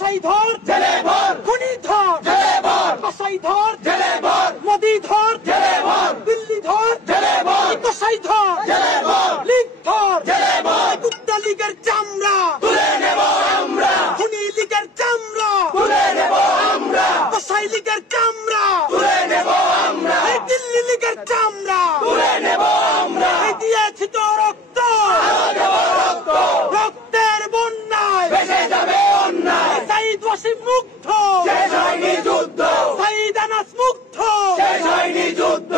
কসাই ধর জেলে ভর, খুনি ধর জেলে ভর, কসাই ধর জেলে ভর, মোদি ধর জেলে ভর, দিল্লি ধর জেলে ভর, কসাই ধর জেলে ভর, লীগ ধর জেলে ভর, কুত্তা লীগের চামড়া তুলে নেব আমরা, খুনি লীগের চামড়া তুলে নেব আমরা, কসাই লীগের চামড়া তুলে নেব আমরা, দিল্লি লীগের চামড়া তুলে নেব আমরা, দিয়েছি তো রক্ত রক্ত, রক্তের বন্যায় ভেসে যাবে অন্যায়, সাইদ ওয়াসিম মুগ্ধ শেষ হয়নি যুদ্ধ, সাইদ আনাস মুগ্ধ শেষ হয়নি যুদ্ধ।